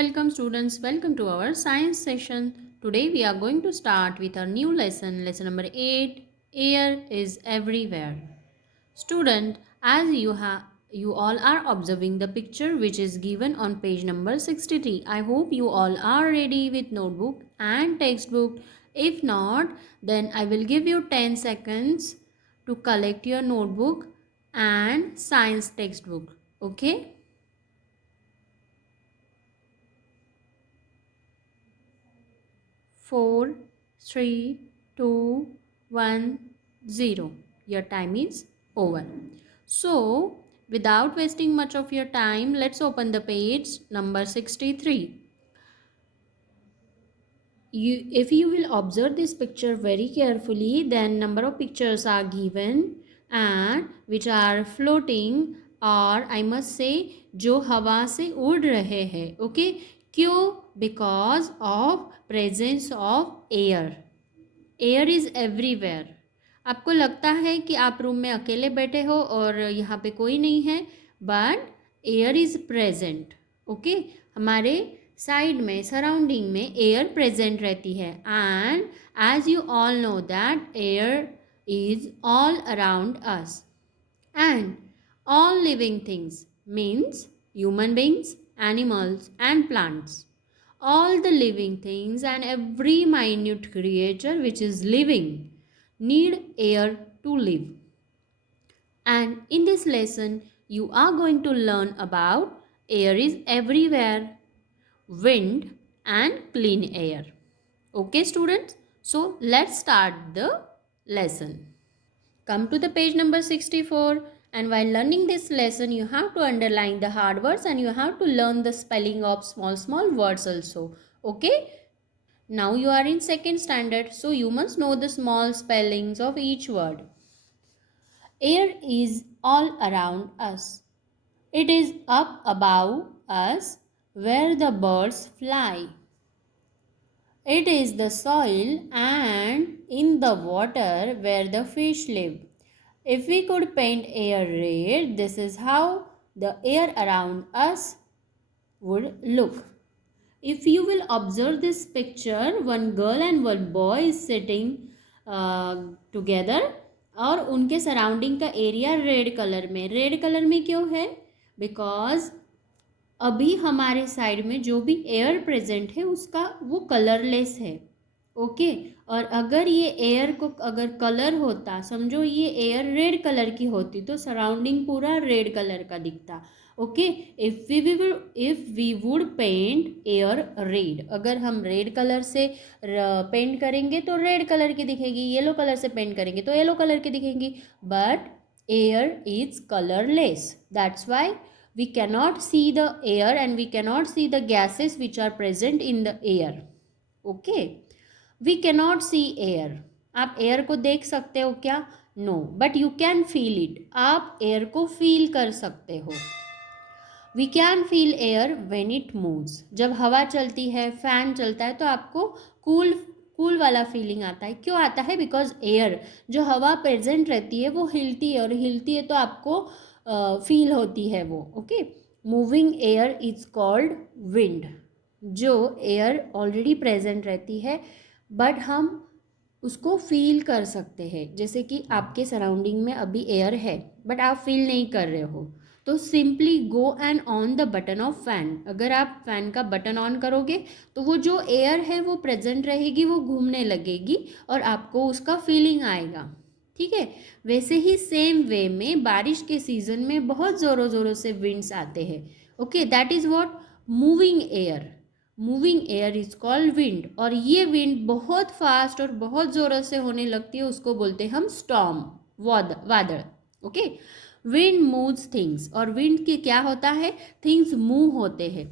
welcome students. Welcome to our science session. Today we are going to start with our new lesson, lesson number 8. Air is everywhere. Student, as you all are observing the picture which is given on page number 63. I hope you all are ready with notebook and textbook. If not, then I will give you 10 seconds to collect your notebook and science textbook. Okay? 4, 3, 2, 1, 0. Your time is over. So, without wasting much of your time, let's open the page number 63. If you will observe this picture very carefully, then number of pictures are given and which are floating or I must say जो हवा से उड़ रहे हैं. Okay, क्यों? Because of presence of air. Air is everywhere. आपको लगता है कि आप रूम में अकेले बैठे हो और यहाँ पे कोई नहीं है, but air is present. Okay, हमारे साइड में सराउंडिंग में एयर प्रेजेंट रहती है. And as you all know that air is all around us. And all living things means human beings, animals and plants. All the living things and every minute creature which is living need air to live. And in this lesson, you are going to learn about air is everywhere, wind and clean air. Okay, students? So, let's start the lesson. Come to the page number 64, and while learning this lesson you have to underline the hard words and you have to learn the spelling of small words also. Okay? Now you are in second standard, so you must know the small spellings of each word. Air is all around us. It is up above us where the birds fly. It is the soil and in the water where the fish live. If we could paint air red, this is how the air around us would look. If you will observe this picture, one girl and one boy is sitting together और उनके surrounding का area red colour में क्यों है? Because अभी हमारे side में जो भी एयर प्रेजेंट है उसका वो कलरलेस है. ओके, और अगर ये एयर को अगर कलर होता, समझो ये एयर रेड कलर की होती तो सराउंडिंग पूरा रेड कलर का दिखता. Okay, if we would paint air red, अगर हम रेड कलर से पेंट करेंगे तो रेड कलर की दिखेगी, येलो कलर से पेंट करेंगे तो येलो कलर की दिखेगी. But air is colourless. That's why we cannot see the air and we cannot see the gases which are present in the air. Okay, we cannot see air. आप air को देख सकते हो क्या? No, but you can feel it. आप air को feel कर सकते हो. We can feel air when it moves. जब हवा चलती है, फैन चलता है तो आपको कूल वाला फीलिंग आता है. क्यों आता है? बिकॉज एयर, जो हवा प्रेजेंट रहती है वो हिलती है और हिलती है तो आपको फील होती है वो. Okay, moving air is called wind. जो एयर ऑलरेडी प्रेजेंट रहती है बट हम उसको फील कर सकते हैं. जैसे कि आपके सराउंडिंग में अभी एयर है बट आप फील नहीं कर रहे हो, तो simply go and on the button of fan. अगर आप फैन का बटन ऑन करोगे तो वो जो एयर है वो प्रेजेंट रहेगी, वो घूमने लगेगी और आपको उसका फीलिंग आएगा. ठीक है, वैसे ही सेम वे में बारिश के सीजन में बहुत ज़ोरों से विंड्स आते हैं. Okay, that is what moving air. Moving air is called wind. और ये विंड बहुत फास्ट और बहुत ज़ोरों से होने लगती है, उसको बोलते हैं हम स्टॉर्म, वादळ. Okay, wind moves things. और विंड के क्या होता है? थिंग्स मूव होते हैं.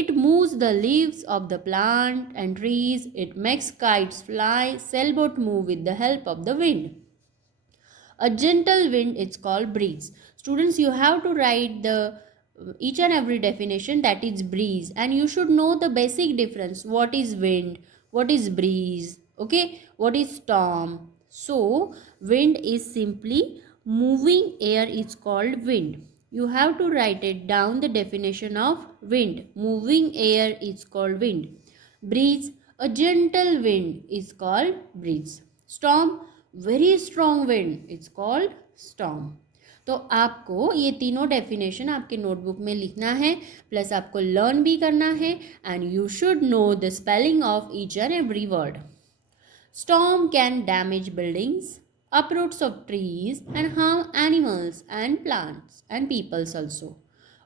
It moves the leaves of the plant and trees. It makes kites fly. Sailboat move with the help of the wind. A gentle wind is called breeze. Students, you have to write the each and every definition that is breeze, and you should know the basic difference. What is wind? What is breeze? Okay, what is storm? So wind is simply moving air is called wind. You have to write it down the definition of wind. Moving air is called wind. Breeze, a gentle wind is called breeze. Storm, very strong wind, it's called storm. तो आपको ये तीनों definition आपके notebook में लिखना है, plus आपको learn भी करना है, and you should know the spelling of each and every word. Storm can damage buildings, uproots of trees, and harm animals and plants and peoples also.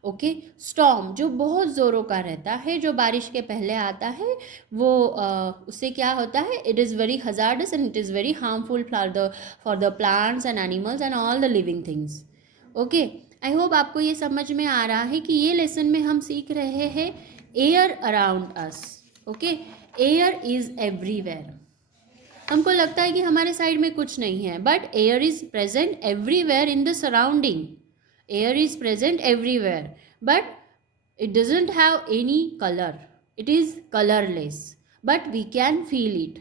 Okay, storm जो बहुत ज़ोरों का रहता है, जो बारिश के पहले आता है, वो उससे क्या होता है, it is very hazardous and it is very harmful for the plants and animals and all the living things. Okay, I hope आपको ये समझ में आ रहा है कि ये लेसन में हम सीख रहे हैं air around us. Okay, air is everywhere. हमको लगता है कि हमारे साइड में कुछ नहीं है, but air is present everywhere in the surrounding. Air is present everywhere, but it doesn't have any color. It is colorless, but we can feel it.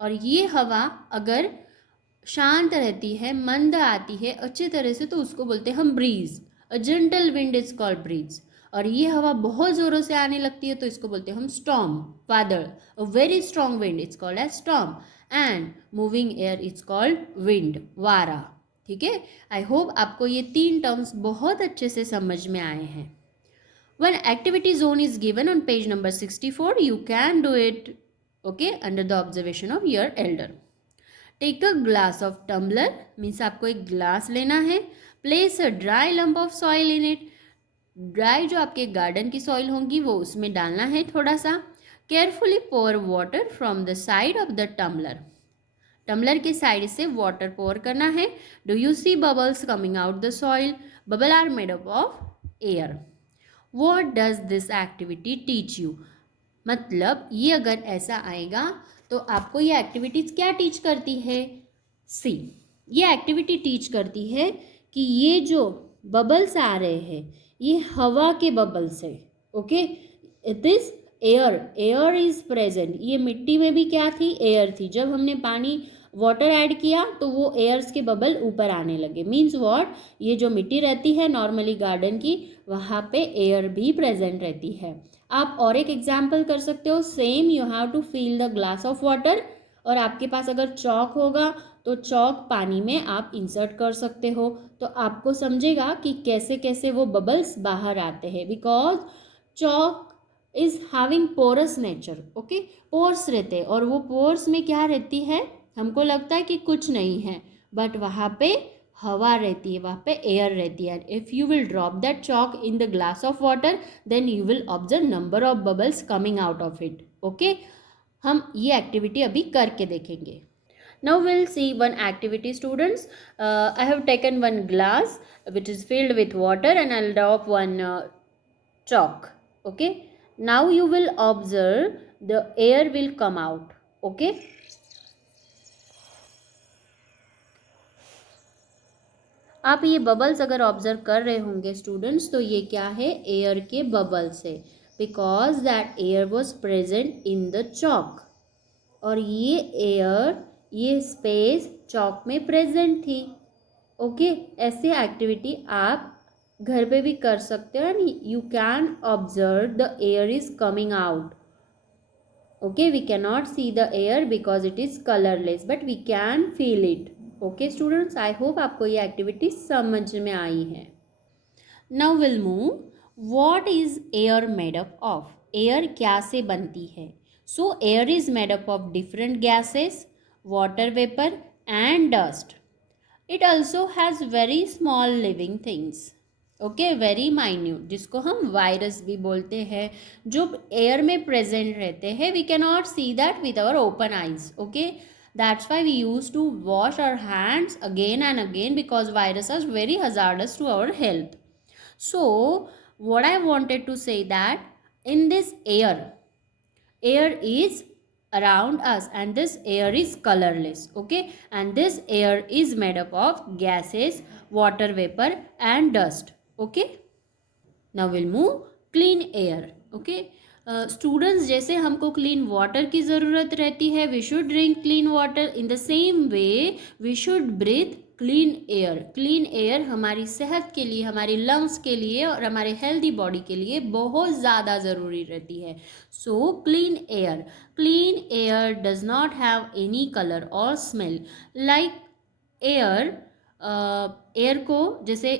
और ये हवा अगर शांत रहती है, मंद आती है अच्छे तरह से, तो उसको बोलते हैं हम breeze. A gentle wind is called breeze. और ये हवा बहुत ज़ोरों से आने लगती है तो इसको बोलते हैं हम स्टॉर्म, वादल. A very strong wind is called as storm, and moving air is called wind, वारा. ठीक है, आई होप आपको ये तीन टर्म्स बहुत अच्छे से समझ में आए हैं. One activity zone is given on page number 64. You can do it okay under the observation of your elder. Take a glass of tumbler, means आपको एक ग्लास लेना है. Place a dry lump of soil in it. Dry जो आपके garden की soil होंगी वो उसमें डालना है थोड़ा सा. Carefully pour water from the side of the tumbler. Tumbler के साइड से वाटर पोर करना है. Do you see bubbles coming out the soil? Bubble are made up of air. What does this activity teach you? मतलब ये अगर ऐसा आएगा तो आपको ये एक्टिविटीज़ क्या टीच करती है? सी, ये एक्टिविटी टीच करती है कि ये जो बबल्स आ रहे हैं ये हवा के बबल्स है. Okay, it is air. Air is present. ये मिट्टी में भी क्या थी? एयर थी. जब हमने पानी वाटर ऐड किया तो वो एयर्स के बबल ऊपर आने लगे. मीन्स व्हाट, ये जो मिट्टी रहती है नॉर्मली गार्डन की, वहाँ पे एयर भी प्रेजेंट रहती है. आप और एक एग्जाम्पल कर सकते हो. Same you have to fill the glass of water, और आपके पास अगर चॉक होगा तो चॉक पानी में आप इंसर्ट कर सकते हो. तो आपको समझेगा कि कैसे कैसे वो बबल्स बाहर आते हैं. Because chalk is having porous nature. Okay, pores रहते हैं, और वो पोर्स में क्या रहती है, हमको लगता है कि कुछ नहीं है, बट वहाँ पे हवा रहती है, वहाँ पे एयर रहती है. If you will drop that chalk in the glass of water, then you will observe number of bubbles coming out of it. Okay, हम ये एक्टिविटी अभी करके देखेंगे. Now we'll see one activity, students. I have taken one glass which is filled with water and I'll drop one chalk. Okay, now you will observe the air will come out. Okay, आप ये bubbles अगर observe कर रहे होंगे students, तो ये क्या है? एयर के बबल्स है. Because that air was present in the chalk. और ये एयर, ये स्पेस चॉक में प्रेजेंट थी. ओके, ऐसे एक्टिविटी आप घर पे भी कर सकते हो. And you can observe the air is coming out. Okay, we can not see the air because it is colourless, but we can feel it. Okay students, I hope आपको ये एक्टिविटी समझ में आई है. Now will move. What is air made up of? Air क्या से बनती है? So air is made up of different gases, water vapor and dust. It also has very small living things. Okay, very minute, जिसको हम virus भी बोलते हैं, जो एयर में प्रेजेंट रहते हैं. We cannot see that with our open eyes. Okay, that's why we used to wash our hands again and again, because viruses are very hazardous to our health. So what I wanted to say that in this air is around us, and this air is colorless. Okay, and this air is made up of gases, water vapor and dust. Okay, now we'll move clean air. Okay, students, जैसे हमको clean water की ज़रूरत रहती है, we should drink clean water. In the same way we should breathe clean air हमारी सेहत के लिए, हमारी लंग्स के लिए और हमारे हेल्दी बॉडी के लिए बहुत ज़्यादा ज़रूरी रहती है. So clean air does not have any colour और स्मेल. लाइक एयर, एयर को जैसे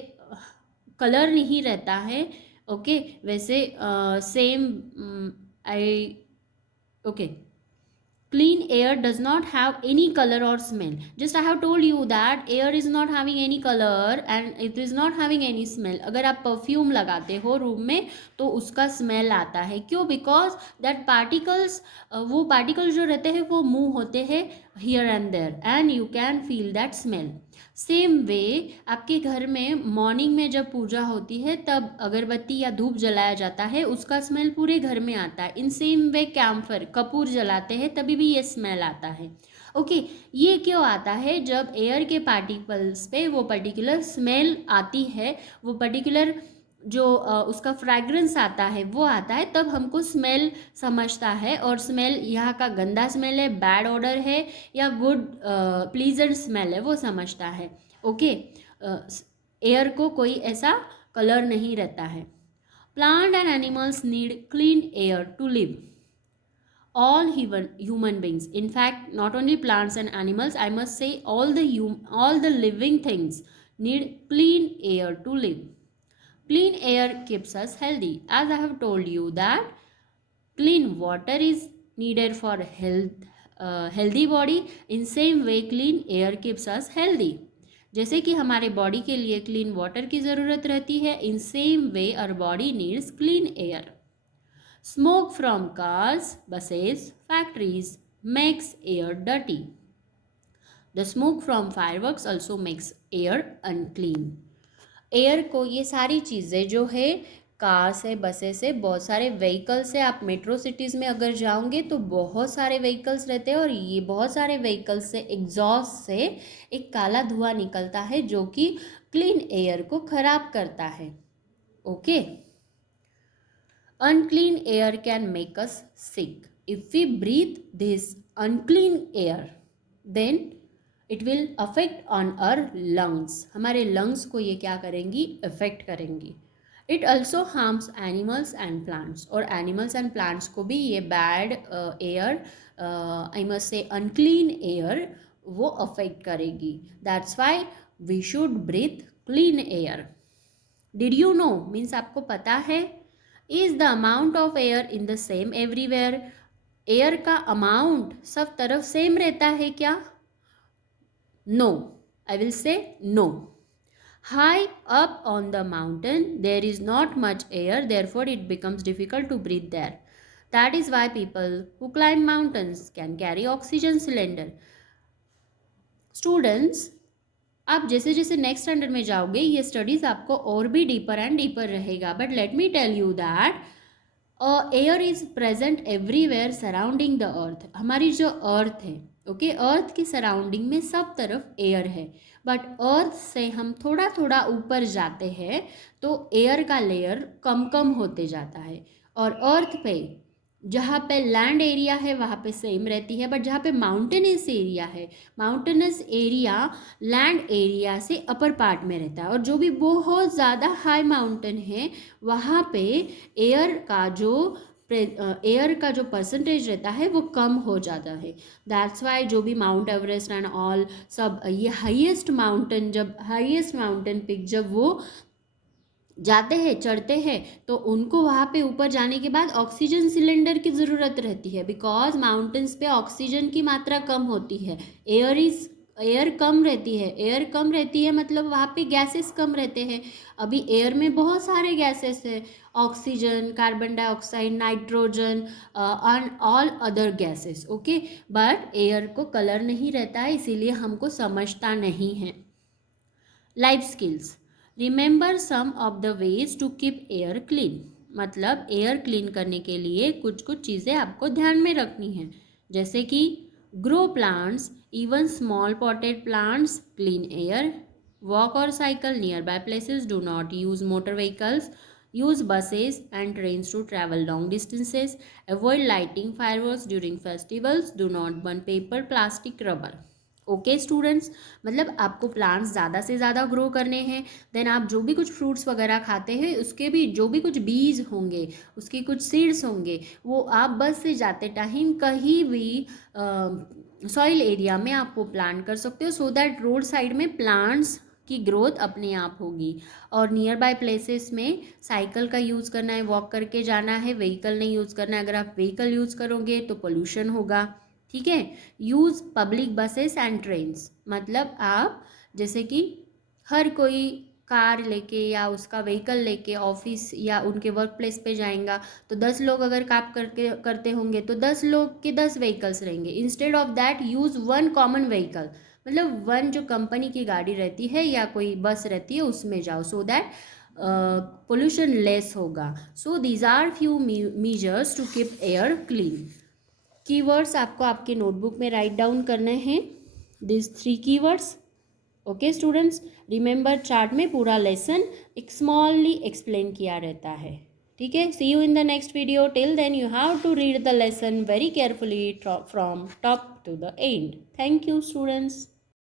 कलर नहीं रहता है, ओके, वैसे same I okay, clean air does not have any color or smell. Just I have told you that air is not having any color and it is not having any smell. अगर आप perfume लगाते हो room में तो उसका smell आता है. क्यों? बिकॉज दैट पार्टिकल्स, वो पार्टिकल जो रहते हैं वो मूव होते हैं here and there and you can feel that smell. Same way आपके घर में मॉर्निंग में जब पूजा होती है तब अगरबत्ती या धूप जलाया जाता है, उसका स्मेल पूरे घर में आता है. इन सेम वे कैम्फर, कपूर जलाते हैं तभी भी ये स्मेल आता है. ओके, ये क्यों आता है? जब एयर के पार्टिकल्स पे वो पर्टिकुलर स्मेल आती है, वो पर्टिकुलर जो उसका फ्रैग्रेंस आता है वो आता है, तब हमको स्मेल समझता है. और स्मेल यहाँ का गंदा स्मेल है, बैड ऑर्डर है या गुड प्लीजेंट स्मेल है वो समझता है. ओके, एयर को कोई ऐसा कलर नहीं रहता है. Plant and animals need clean air to live. All human beings, in fact not only plants and animals, I must say all the living things need clean air to live. Clean air keeps us healthy. As I have told you that clean water is needed for healthy body. In same way clean air keeps us healthy. जैसे कि हमारे body के लिए clean water की ज़रूरत रहती है, in same way our body needs clean air. Smoke from cars, buses, factories makes air dirty. The smoke from fireworks also makes air unclean. Air को ये सारी चीज़ें जो है, कार से, बसेस से, बहुत सारे व्हीकल्स से, आप मेट्रो सिटीज़ में अगर जाओगे तो बहुत सारे व्हीकल्स रहते हैं और ये बहुत सारे व्हीकल्स से एग्जॉस्ट से एक काला धुआं निकलता है जो कि क्लीन एयर को ख़राब करता है. Okay, unclean air can make us sick. If we breathe this unclean air, then it will affect on our lungs. हमारे lungs को ये क्या करेंगी? affect करेंगी. It also harms animals and plants. और animals and plants को भी ये bad air, I must say unclean air, वो affect करेगी. That's why we should breathe clean air. Did you know? means आपको पता है? Is the amount of air in the same everywhere? Air का amount सब तरफ सेम रहता है क्या? No, I will say no. High up on the mountain there is not much air, therefore it becomes difficult to breathe there. That is why people who climb mountains can carry oxygen cylinder. Students, आप जैसे जैसे next standard में जाओगे ये studies आपको और भी deeper and deeper रहेगा. But let me tell you that air is present everywhere surrounding the earth. हमारी जो अर्थ है, ओके, अर्थ की सराउंडिंग में सब तरफ एयर है. बट अर्थ से हम थोड़ा थोड़ा ऊपर जाते हैं तो एयर का लेयर कम कम होते जाता है. और अर्थ पे जहाँ पे लैंड एरिया है वहाँ पे सेम रहती है, बट जहाँ पे माउंटेनस एरिया है, माउंटेनस एरिया लैंड एरिया से अपर पार्ट में रहता है. और जो भी बहुत ज़्यादा हाई माउंटेन है वहाँ पे एयर का जो परसेंटेज रहता है वो कम हो जाता है. दैट्स वाई जो भी माउंट एवरेस्ट एंड ऑल सब ये हाईएस्ट माउंटेन पिक जब वो जाते हैं, चढ़ते हैं, तो उनको वहाँ पे ऊपर जाने के बाद ऑक्सीजन सिलेंडर की ज़रूरत रहती है. बिकॉज माउंटेन्स पे ऑक्सीजन की मात्रा कम होती है, एयर कम रहती है मतलब वहाँ पे गैसेस कम रहते हैं. अभी एयर में बहुत सारे गैसेस हैं, oxygen, carbon dioxide, nitrogen and all other gases. Okay, but air को कलर नहीं रहता है, इसीलिए हमको समझता नहीं है. Life skills. Remember some of the ways to keep air clean. मतलब एयर क्लीन करने के लिए कुछ कुछ चीज़ें आपको ध्यान में रखनी है. जैसे कि grow plants, even small potted plants clean air. Walk और cycle nearby places. Do not use motor vehicles. Use buses and trains to travel long distances. Avoid lighting fireworks during festivals. Do not burn paper, plastic, rubber. Okay students, मतलब आपको plants ज़्यादा से ज़्यादा grow करने हैं। Then आप जो भी कुछ फ्रूट्स वगैरह खाते हैं उसके भी जो भी कुछ बीज होंगे, उसके कुछ सीड्स होंगे, वो आप बस से जाते टाइम कहीं भी सॉइल एरिया में आप वो प्लांट कर सकते हो, सो दैट रोड साइड में प्लांट्स की ग्रोथ अपने आप होगी। और नियर बाय प्लेसेस में साइकिल का यूज़ करना है, वॉक करके जाना है, व्हीकल नहीं यूज़ करना है। अगर आप व्हीकल यूज़ करोगे तो पोल्यूशन होगा, ठीक है। Use public buses and trains, मतलब आप जैसे कि हर कोई कार लेके या उसका व्हीकल लेके ऑफिस या उनके वर्क प्लेस पे जाएगा, तो 10 लोग अगर काम करते होंगे तो 10 लोग के 10 व्हीकल्स रहेंगे। Instead of that use one common vehicle, मतलब वन जो कंपनी की गाड़ी रहती है या कोई बस रहती है उसमें जाओ, सो दैट पोल्यूशन लेस होगा। So these are few measures to keep air clean. Keywords आपको आपके नोटबुक में राइट डाउन करने हैं, this 3 keywords. Okay students, remember chart में पूरा लेसन एक स्मॉलली एक्सप्लेन किया रहता है, ठीक है। See you in the next video, till then you have to read the lesson very carefully from top to the end. Thank you students.